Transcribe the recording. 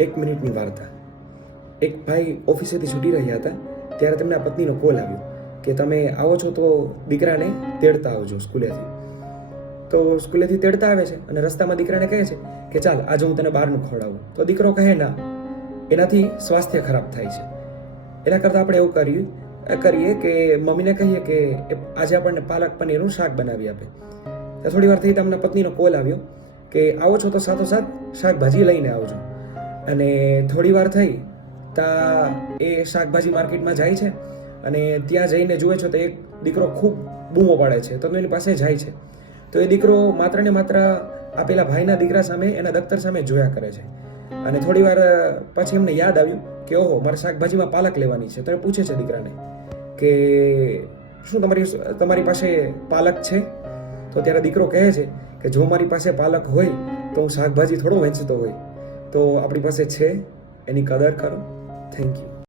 1 મિનિટની વાર્તા. એક ભાઈ ઓફિસેથી છૂટી રહ્યા હતા ત્યારે તેમના પત્નીનો કોલ આવ્યો કે તમે આવો છો તો દીકરાને તેડતા આવજો સ્કૂલેથી. તો સ્કૂલેથી તેડતા આવે છે અને રસ્તામાં દીકરાને કહે છે કે ચાલ આજે હું તને બહારનું ખવડાવું. તો દીકરો કહે ના, એનાથી સ્વાસ્થ્ય ખરાબ થાય છે. એના કરતાં આપણે એવું કરીએ કે મમ્મીને કહીએ કે આજે આપણને પાલક પનીરનું શાક બનાવી આપે. થોડી વાર થઈ તેમના પત્નીનો કોલ આવ્યો કે આવો છો તો સાથોસાથ શાકભાજી લઈને આવજો. અને થોડી વાર થઈ તા એ શાકભાજી માર્કેટમાં જાય છે અને ત્યાં જઈને જુએ છે તો એક દીકરો ખૂબ બૂમો પાડે છે. તો એની પાસે જાય છે તો એ દીકરો માત્ર ને માત્ર આ પેલા ભાઈના દીકરા સામે, એના દફતર સામે જોયા કરે છે. અને થોડી વાર પછી એમને યાદ આવ્યું કે ઓહો, મારે શાકભાજીમાં પાલક લેવાની છે. તો એ પૂછે છે દીકરાને કે શું તમારી પાસે પાલક છે? તો ત્યારે દીકરો કહે છે કે જો મારી પાસે પાલક હોય તો હું શાકભાજી થોડો વેચતો હોય. તો આપણી પાસે છે, એની કદર કરો. Thank you.